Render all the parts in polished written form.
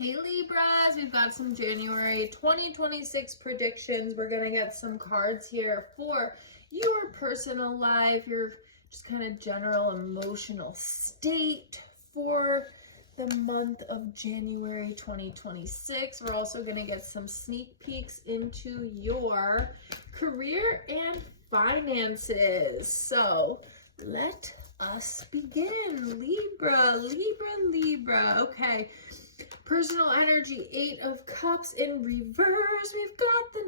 Hey Libras, we've got some January 2026 predictions. We're going to get some cards here for your personal life, your just kind of general emotional state for the month of January 2026. We're also going to get some sneak peeks into your career and finances. So let us begin. Libra. Okay. Personal energy, 8 of Cups in reverse. We've got the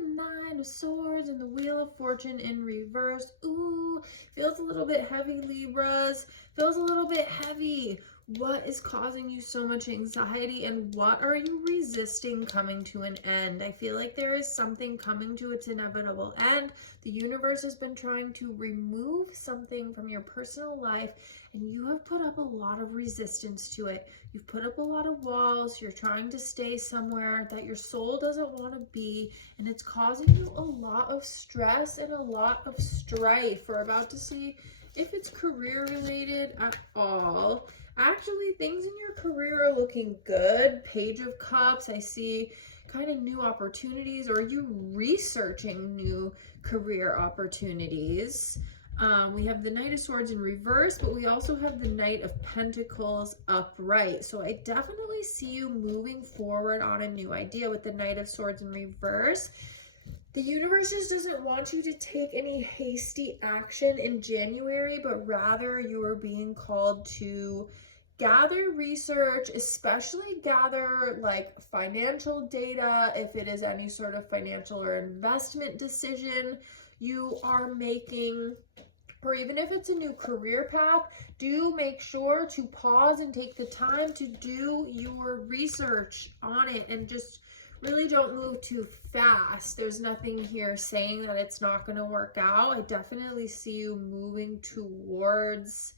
9 of Swords and the Wheel of Fortune in reverse. Ooh, feels a little bit heavy, Libras. Feels a little bit heavy. What is causing you so much anxiety, and what are you resisting coming to an end? I feel like there is something coming to its inevitable end. The universe has been trying to remove something from your personal life, and you have put up a lot of resistance to it. You've put up a lot of walls. You're trying to stay somewhere that your soul doesn't want to be, and it's causing you a lot of stress and a lot of strife. We're about to see if it's career related at all. Actually, things in your career are looking good. Page of Cups, I see kind of new opportunities, or you researching new career opportunities. We have the Knight of Swords in reverse, but we also have the Knight of Pentacles upright. So I definitely see you moving forward on a new idea with the Knight of Swords in reverse. The universe just doesn't want you to take any hasty action in January, but rather you are being called to gather research, especially gather like financial data. If it is any sort of financial or investment decision you are making, or even if it's a new career path, do make sure to pause and take the time to do your research on it, and just really don't move too fast. There's nothing here saying that it's not going to work out. I definitely see you moving towards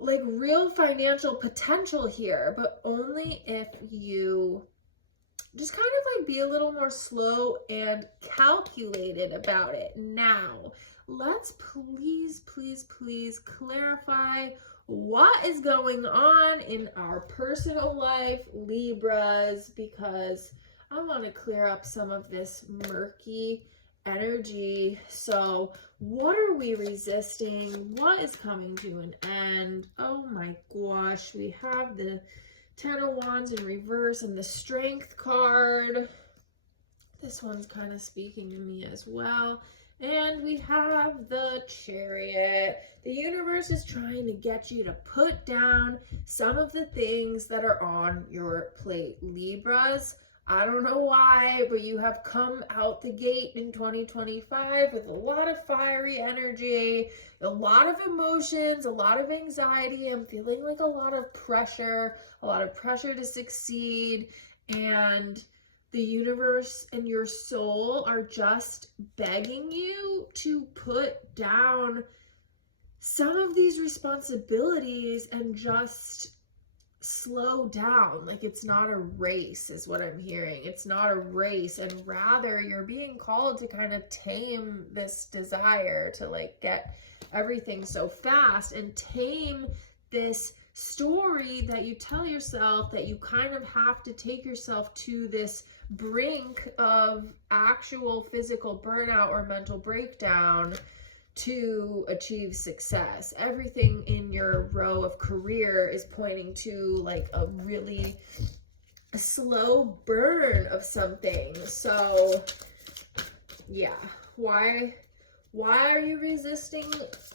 like real financial potential here, but only if you just kind of like be a little more slow and calculated about it. Now, let's please clarify what is going on in our personal life, Libras, because I want to clear up some of this murky energy. So what are we resisting? What is coming to an end? Oh my gosh, we have the 10 of Wands in reverse and the Strength card. This one's kind of speaking to me as well. And we have the Chariot. The universe is trying to get you to put down some of the things that are on your plate, Libras. I don't know why, but you have come out the gate in 2025 with a lot of fiery energy, a lot of emotions, a lot of anxiety. I'm feeling like a lot of pressure to succeed, and the universe and your soul are just begging you to put down some of these responsibilities and just slow down. Like, it's not a race is what I'm hearing. It's not a race, and rather you're being called to kind of tame this desire to like get everything so fast, and tame this story that you tell yourself that you kind of have to take yourself to this brink of actual physical burnout or mental breakdown to achieve success. Everything in your row of career is pointing to like a really slow burn of something. So yeah, why are you resisting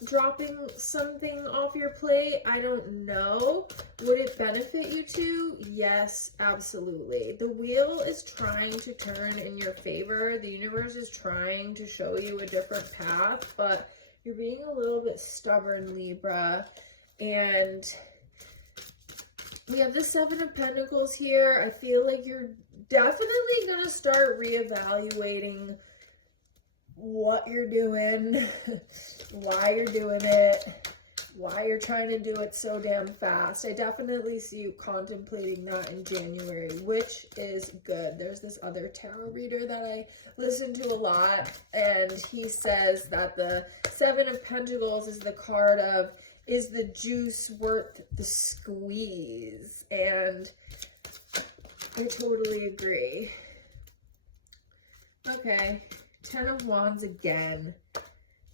dropping something off your plate? I don't know. Would it benefit you to? Yes, absolutely. The wheel is trying to turn in your favor. The universe is trying to show you a different path, but you're being a little bit stubborn, Libra. And we have the 7 of Pentacles here. I feel like you're definitely going to start reevaluating what you're doing, why you're doing it, why you're trying to do it so damn fast. I definitely see you contemplating that in January, which is good. There's this other tarot reader that I listen to a lot, and he says that the 7 of Pentacles is the card of, is the juice worth the squeeze? And I totally agree. Okay, 10 of Wands again.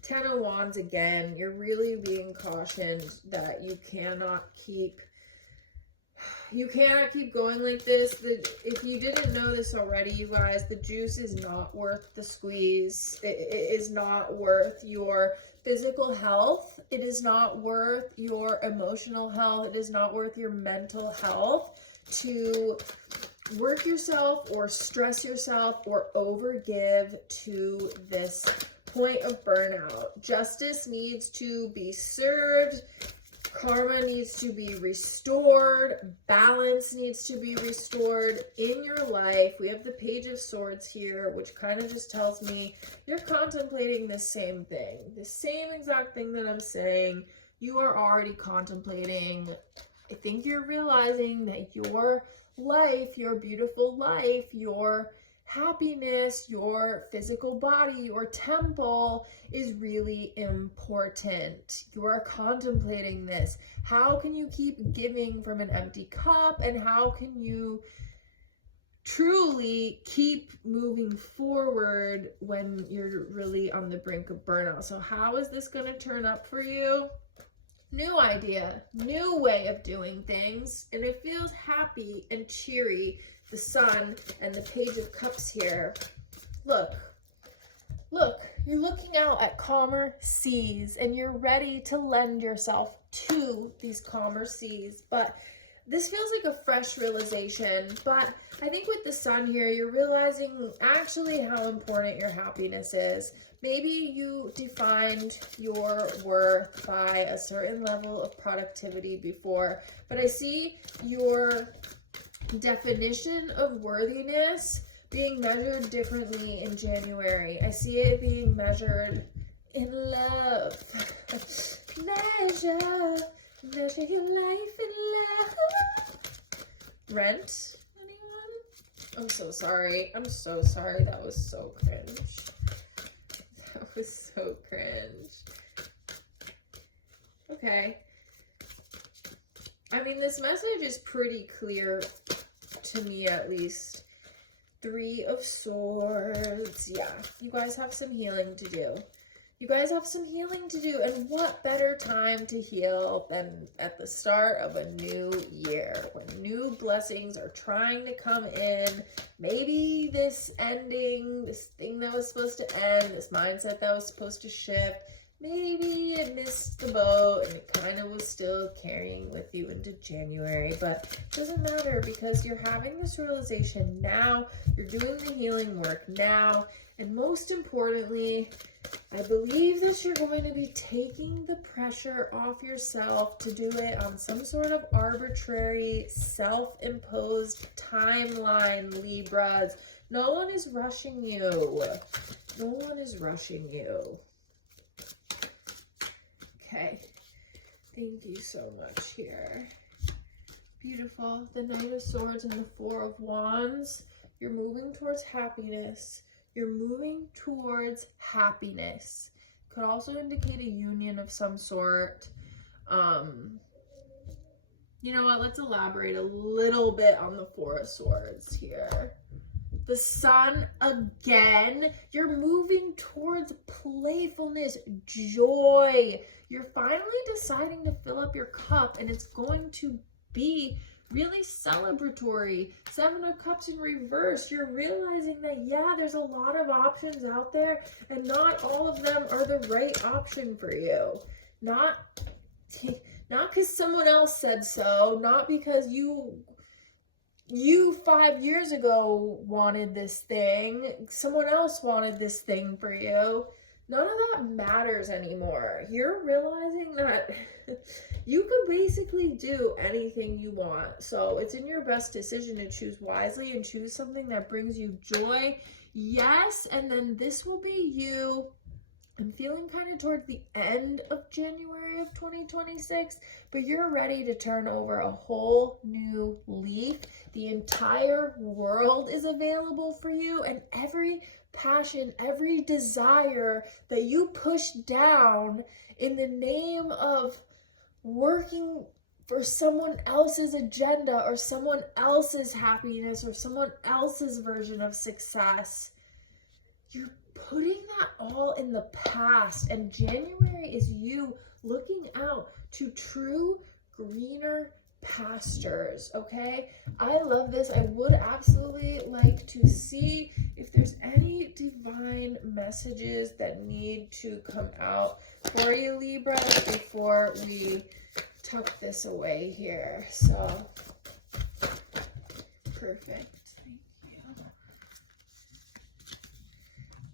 10 of Wands again. You're really being cautioned that you cannot keep going like this. If you didn't know this already, you guys, the juice is not worth the squeeze. It is not worth your physical health. It is not worth your emotional health. It is not worth your mental health to work yourself or stress yourself or overgive to this point of burnout. Justice needs to be served. Karma needs to be restored. Balance needs to be restored in your life. We have the Page of Swords here, which kind of just tells me you're contemplating the same thing. The same exact thing that I'm saying. You are already contemplating. I think you're realizing that your life, your beautiful life, your happiness, your physical body, your temple is really important. You are contemplating this. How can you keep giving from an empty cup? And how can you truly keep moving forward when you're really on the brink of burnout? So how is this going to turn up for you? New idea, new way of doing things, and it feels happy and cheery. The Sun and the Page of Cups here. Look, you're looking out at calmer seas and you're ready to lend yourself to these calmer seas. But this feels like a fresh realization. But I think with the Sun here, you're realizing actually how important your happiness is. Maybe you defined your worth by a certain level of productivity before, but I see your definition of worthiness being measured differently in January. I see it being measured in love. Measure your life in love. Rent, anyone? I'm so sorry. I'm so sorry. That was so cringe. That was so cringe. Okay. I mean, this message is pretty clear to me, at least. 3 of Swords. Yeah, you guys have some healing to do. You guys have some healing to do. And what better time to heal than at the start of a new year, when new blessings are trying to come in. Maybe this ending, this thing that was supposed to end, this mindset that was supposed to shift, maybe it missed the boat and it kind of was still carrying with you into January, but it doesn't matter because you're having this realization now, you're doing the healing work now, and most importantly, I believe that you're going to be taking the pressure off yourself to do it on some sort of arbitrary, self-imposed timeline, Libras. No one is rushing you. No one is rushing you. Okay, thank you so much here. Beautiful. The Knight of Swords and the 4 of Wands. You're moving towards happiness. You're moving towards happiness. Could also indicate a union of some sort. You know what? Let's elaborate a little bit on the 4 of Swords here. The Sun again. You're moving towards playfulness, joy. You're finally deciding to fill up your cup, and it's going to be really celebratory. 7 of Cups in reverse. You're realizing that, yeah, there's a lot of options out there, and not all of them are the right option for you. Not because someone else said so, not because you 5 years ago wanted this thing, someone else wanted this thing for you. None of that matters anymore. You're realizing that you can basically do anything you want. So it's in your best decision to choose wisely and choose something that brings you joy. Yes, and then this will be you. I'm feeling kind of towards the end of January of 2026, but you're ready to turn over a whole new leaf. The entire world is available for you, and every passion, every desire that you push down in the name of working for someone else's agenda or someone else's happiness or someone else's version of success. You're putting that all in the past, and January is you looking out to true greener pastures. Okay, I love this. I would absolutely like to see if there's any divine messages that need to come out for you, Libra, before we tuck this away here. So perfect. Thank you.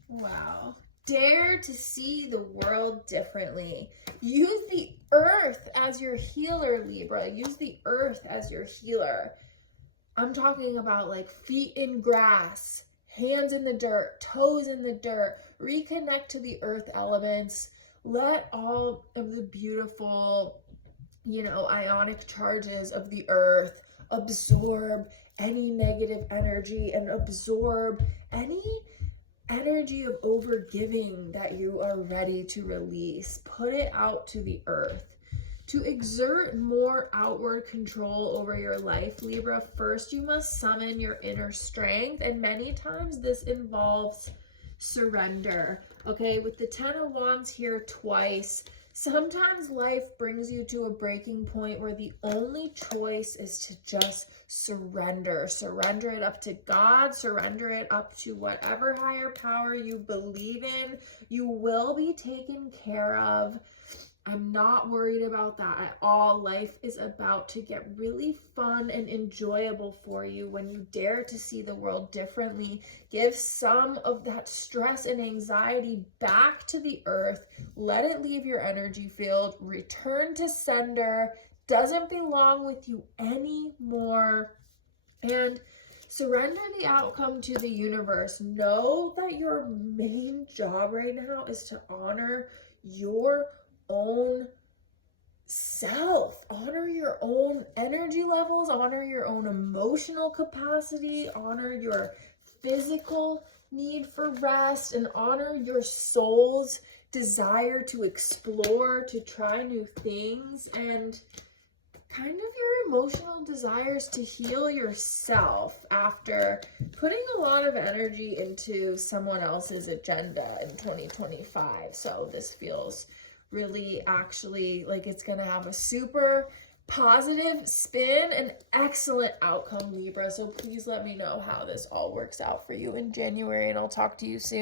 Wow. Dare to see the world differently. Use the earth as your healer, Libra. Use the earth as your healer. I'm talking about like feet in grass, hands in the dirt, toes in the dirt. Reconnect to the earth elements. Let all of the beautiful, ionic charges of the earth absorb any negative energy and absorb any energy of overgiving that you are ready to release. Put it out to the earth. To exert more outward control over your life, Libra, first you must summon your inner strength, and many times this involves surrender. Okay, with the 10 of Wands here twice, sometimes life brings you to a breaking point where the only choice is to just surrender. Surrender it up to God, surrender it up to whatever higher power you believe in. You will be taken care of. I'm not worried about that at all. Life is about to get really fun and enjoyable for you when you dare to see the world differently. Give some of that stress and anxiety back to the earth. Let it leave your energy field. Return to sender. Doesn't belong with you anymore. And surrender the outcome to the universe. Know that your main job right now is to honor your own self, honor your own energy levels, honor your own emotional capacity, honor your physical need for rest, and honor your soul's desire to explore, to try new things, and kind of your emotional desires to heal yourself after putting a lot of energy into someone else's agenda in 2025. So this feels really actually like it's gonna have a super positive spin and excellent outcome, Libra. So please let me know how this all works out for you in January, and I'll talk to you soon.